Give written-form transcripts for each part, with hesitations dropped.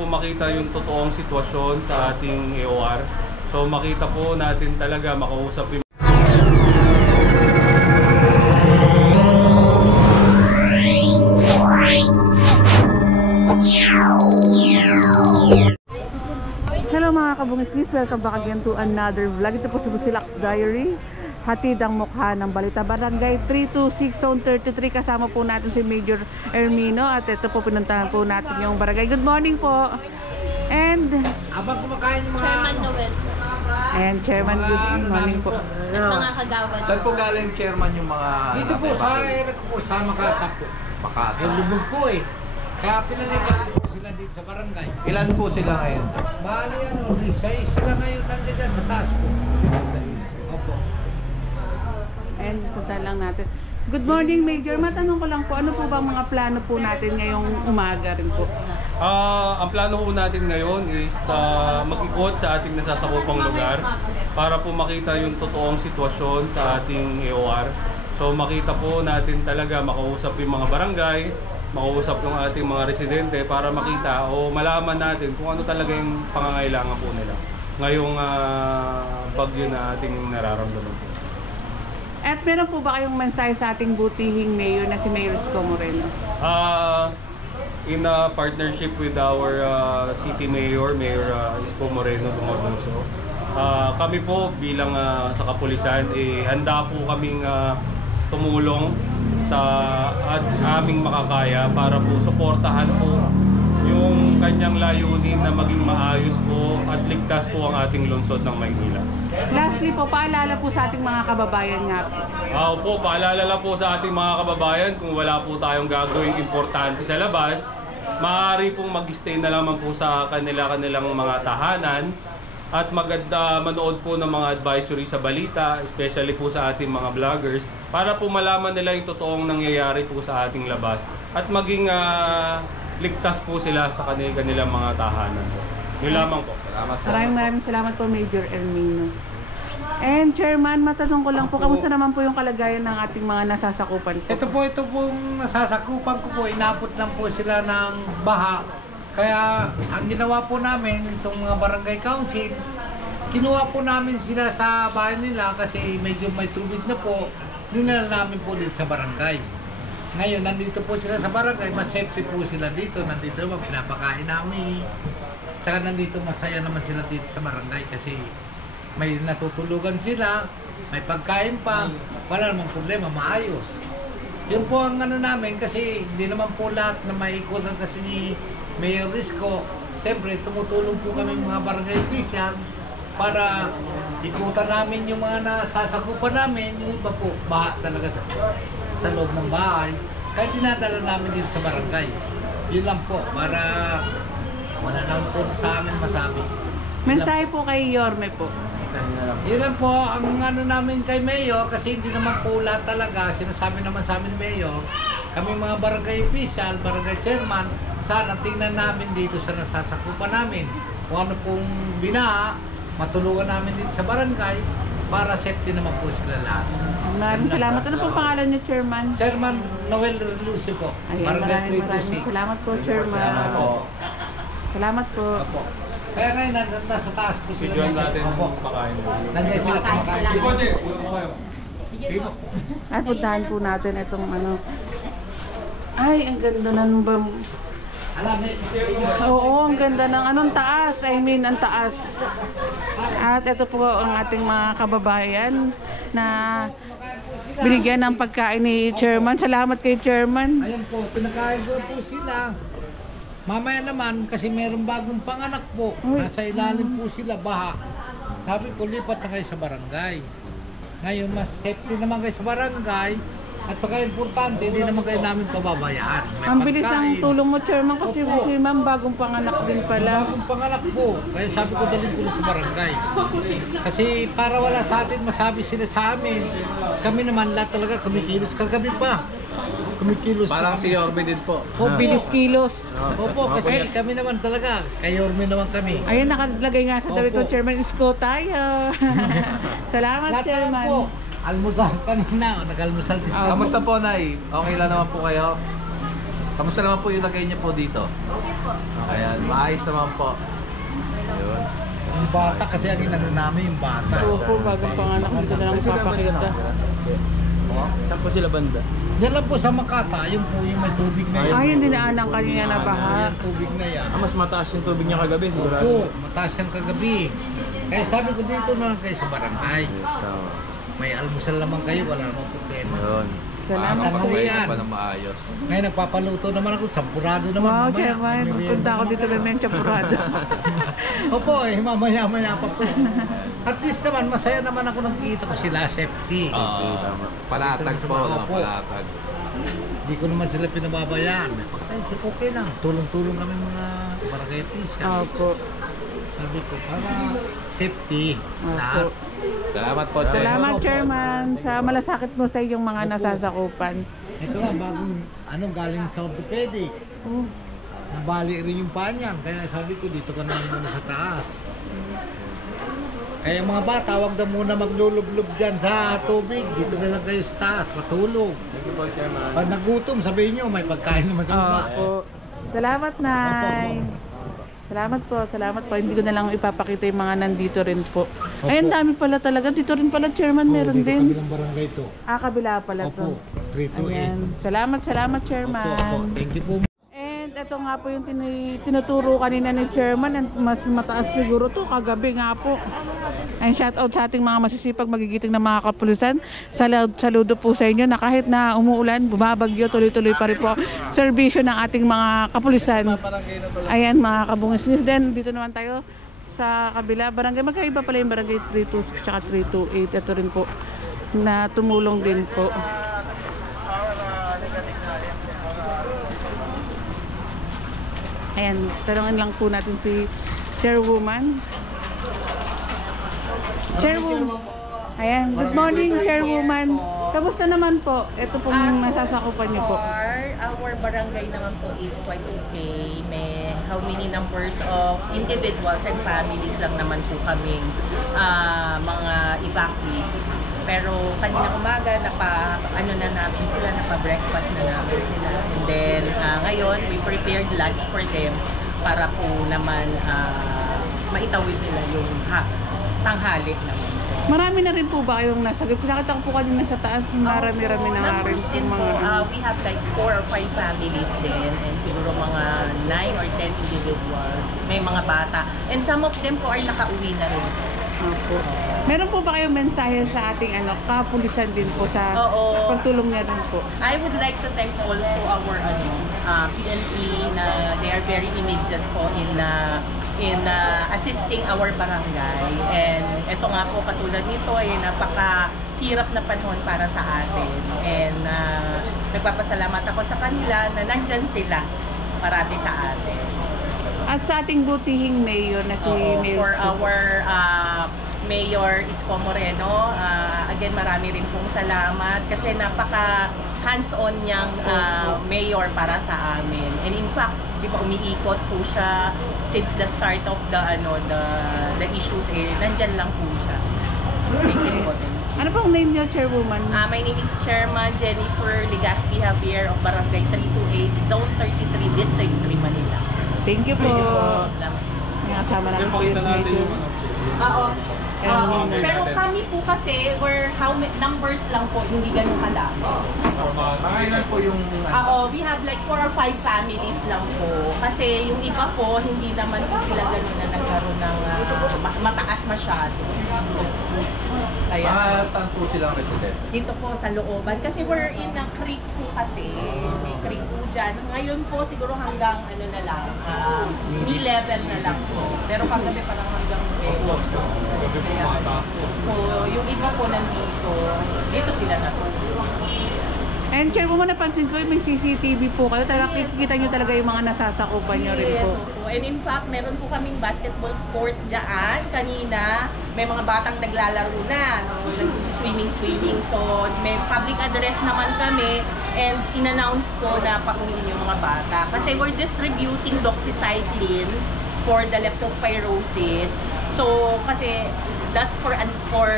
po makita yung totoong sitwasyon sa ating AOR. So makita po natin talaga, makausap yung Hello mga kabungisnis, welcome back again to another vlog. Ito po si Busilak's Diary. Hatid ang mukha ng balita. Barangay 326 Zone 33. Kasama po natin si Major Ermino. At ito po pinuntahan po natin yung barangay. Good morning po. And abang kumakain yung mga Chairman Noel. ayan, Chairman, good morning po. At mga kagawad. Saan po galing chairman yung mga dito po sa area ko po sa Makati po. Makati. Lubog po eh. Kaya pinalipat po sila dito sa barangay. Ilan po sila ngayon? Bali ano, 6 sila ngayon nandiyan sa taas po. Opo. And punta lang natin. Good morning, Major. Matanong ko lang po, ano po ba mga plano po natin ngayong umaga rin po? ang plano po natin ngayon is mag-ikot sa ating nasasakupang lugar para po makita yung totoong sitwasyon sa ating AOR. So makita po natin talaga, makausap yung mga barangay, makausap yung ating mga residente para makita o malaman natin kung ano talaga yung pangangailangan po nila ngayong bagyo na ating nararamdaman po. At meron po ba kayong mensahe sa ating butihing mayor na si Mayor Isko Moreno? In a partnership with our city mayor, Mayor Isko Moreno Dumaguso, kami po bilang sa kapulisan, handa po kaming tumulong sa aming makakaya para po suportahan po yung kanyang layunin na maging maayos po at ligtas po ang ating lungsod ng Maynila. Lastly po, paalala po sa ating mga kababayan nga po. Paalala lang po sa ating mga kababayan, kung wala po tayong gagawing importante sa labas, maaari pong mag-stay na lamang po sa kanilang mga tahanan at manood po ng mga advisory sa balita, especially po sa ating mga vloggers, para po malaman nila yung totoong nangyayari po sa ating labas at maging ligtas po sila sa kanilang mga tahanan. Yun lamang po. Maraming salamat po, Major Ermino. And Chairman, matanong ko lang po, kamusta naman po yung kalagayan ng ating mga nasasakupan po? Ito pong nasasakupan ko po, inabot lang po sila ng baha. Kaya ang ginawa po namin, itong mga barangay council, kinuha po namin sila sa bahay nila kasi medyo may tubig na po, dinala namin po dito sa barangay. Ngayon, nandito po sila sa barangay, mas safety po sila dito, nandito naman, pinapakain namin. Tsaka nandito, masaya naman sila dito sa barangay kasi may natutulugan sila, may pagkain pa, wala namang problema, maayos. Yun po ang ano namin kasi hindi naman po lahat na maikutan kasi ni Mayor Isko. Siyempre, tumutulong po kami mga barangay official para ikutan namin yung mga nasasakupan namin. Yung iba po, baha talaga sa loob ng bahay. Kaya dinadala namin dito sa barangay. Yun lang po, para wala naman po sa amin masabi. Mensahe po kay Yorme po. Yun lang po, ang ano namin kay Mayor, kasi hindi naman po lahat talaga, sinasabi naman sa amin Mayor, kami mga barangay official, barangay chairman, sana tingnan namin dito sa nasasakupan namin. Kung ano pong binaha, matulungan namin dito sa barangay, para safety naman po sila lahat. Maraming salamat. Ano po pangalan niyo, Chairman? Chairman Noel Lucy po, barangay 326. Salamat po, Chairman. Salamat po. Salamat po. Opo. Kaya ngayon, nasa taas po sila. Video natin Opo. pakain. Nandiyan sila kumakain. Sige po. At puntahan po natin itong ano. Ay, ang ganda ng Alam, Oo, ang ganda ng anong taas. Ang taas. At ito po ang ating mga kababayan na binigyan ng pagkain ni Chairman. Salamat kay Chairman. ayan po, pinakain ko po sila. Mamaya naman, kasi mayroong bagong panganak po. Nasa ilalim po sila, baha. Sabi ko, lipat na kayo sa barangay. Ngayon, mas safety naman kayo sa barangay. At saka importante, hindi naman kayo namin pababayaan. May Ang bilis ng pagkain. tulong mo, Chairman, kasi si Ma'am bagong panganak din pala. Bagong panganak po. Kaya sabi ko, dalhin ko na sa barangay. Kasi para wala sa atin, masabi sila sa amin. Kami naman, lahat talaga, kumikilos kagabi pa. Kumikilos. Parang si Yorme din po. Opo. Bilis kilos. Opo, kasi kami naman talaga, kayorme naman kami. Ayun, nakalagay nga sa dawit ko, Opo. Chairman, Isko tayo. Salamat, Lahat naman Chairman. po, almusal kanina, nag-almusal din. Oh. Kamusta po, Nay? Okay lang naman po kayo? Kamusta naman po yung lagay niyo po dito? Okay po. Ayan, maayos naman po. Ayun. Yung bata kasi ang inano namin yung bata. Oo po, bagong panganak, hindi ko na lang papakita. Saan po sila banda? Yan lang po sa Makata, yung po yung may tubig na yan. Ay, yung dinaanan kanina na baha. Yung tubig na yan. Mas mataas yung tubig niya kagabi, sigurado. Oo, mataas yan kagabi. Kaya sabi ko dito na kayo sa barangay. May almusal naman kayo, wala namang problema. Ayun. Salamat po. Makakapagpahinga pa ng maayos. Ngayon nagpapaluto naman ako, champurado naman. Wow, mamaya. Chairman. May merienda Punta ako naman dito may menchapurado. Opo, mamaya-maya pa po. At least naman, masaya naman ako nakikita ko sila, safety. Panatag po, Opo. panatag. Hindi ko naman sila pinababayaan. May pagkaisip, okay lang. Tulong-tulong kami mga barangay official. Opo. Sabi ko, para safety. Opo. Lahat. Salamat po, Che. Salamat, Chairman, sa malasakit mo sa iyong mga nasasakupan. Ito nga, bagong galing sa orthopedic. Oh. Nabali rin yung paa niyan. Kaya sabi ko, dito ka na muna sa taas. Kaya mga bata, wag na muna maglulublob dyan sa tubig. Dito na lang kayo sa taas, matulog. Pag nagutom, sabihin nyo, may pagkain naman sa baba. Opo. Salamat, Nay. Salamat po. Hindi ko na lang ipapakita yung mga nandito rin po. Ay, ang dami pala talaga. Dito rin pala, Chairman, meron Dito din. kabilang barangay to. Kabila pala to. Opo, 328. Ayan. Salamat, Chairman. Opo. Thank you po. And ito nga po yung tinuturo kanina ni Chairman, and mas mataas siguro to kagabi nga po. And shout out sa ating mga masisipag magigiting na mga kapulisan. Saludo po sa inyo na kahit na umuulan, bumabagyo, tuloy-tuloy pa rin po serbisyo ng ating mga kapulisan. Ayan mga kabungis. Then dito naman tayo sa kabila barangay. Magkaiba pala yung barangay 326 at 328. Ito rin po na tumulong din po. Ayan, tanongin lang po natin si Chairwoman. Chairwoman. Ayan, good morning, Chairwoman. Kamusta naman po? Ito pong nasasakupan niyo po. Our barangay naman po is quite okay. May how many numbers of individuals and families lang naman po kaming mga evacuees. Pero kanina umaga, ano na namin sila, napa-breakfast na namin sila. And then ngayon, we prepared lunch for them para po naman maitawid nila yung tanghali naman. Marami na rin po ba kayong nasa group? Nakita ko po kanina sa taas, marami-rami na nga rin po mga... we have like 4 or 5 families din and siguro mga 9 or 10 individuals. May mga bata. And some of them po ay nakauwi na rin. Opo. Meron po ba kayong mensahe sa ating kapulisan din po sa pagtulong niya din po? I would like to thank also our PNP na they are very immediate po in assisting our barangay. And ito nga po katulad nito ay napakahirap na panahon para sa atin. And nagpapasalamat ako sa kanila na nandyan sila parati sa atin. At sa ating butihing mayor na si Mayor for our Mayor Isko Moreno, again marami rin pong salamat kasi napaka hands-on niyang mayor para sa amin. And in fact, di ba umiikot po siya since the start of the issues nandyan lang po siya. Thank you po. Ano pong name niyo, Chairwoman? My name is Chairman Jennifer Ligaspi Javier of Barangay 328, Zone 33, District 3, Manila. Thank you po. May kasama namin po yung Major. Oo. Pero kami po kasi, numbers lang po, hindi ganun kalaki. Mga ilan po yung... We have like 4 or 5 families lang po. Kasi yung iba po, hindi naman po sila ganun na nagkaroon ng mataas masyado. Kaya, saan po silang resident? dito po sa looban. Kasi we're in a creek po kasi. May creek po dyan. Ngayon po siguro hanggang na lang, knee level na lang po. Pero kagabi pa lang hanggang so yung iba po nandito, dito sila na po. And Chairwoman, napansin ko may CCTV po kayo. Talaga kikita nyo talaga yung mga nasasakupan nyo rin po. And in fact, meron po kaming basketball court dyan. Kanina, may mga batang naglalaro na, swimming. So, may public address naman kami and in-announce ko na pauwiin yung mga bata. Kasi we're distributing doxycycline for the leptospirosis. So, kasi that's for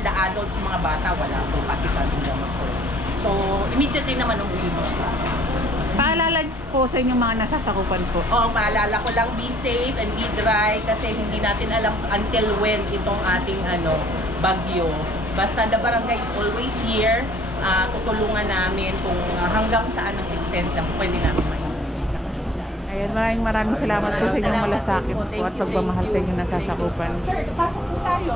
the adults, mga bata, wala po kasi kami naman po. So, immediately naman umuwi mo. Paalala po sa inyong mga nasasakupan po. Maalala ko lang, be safe and be dry kasi hindi natin alam until when itong ating bagyo. Basta the barangay is always here. Tutulungan namin kung hanggang saan ang extent na pwede namin mahihintay. Ayan, maraming salamat po sa inyong malasakit po at pagmamahal sa inyong nasasakupan. Sir, pasok po tayo.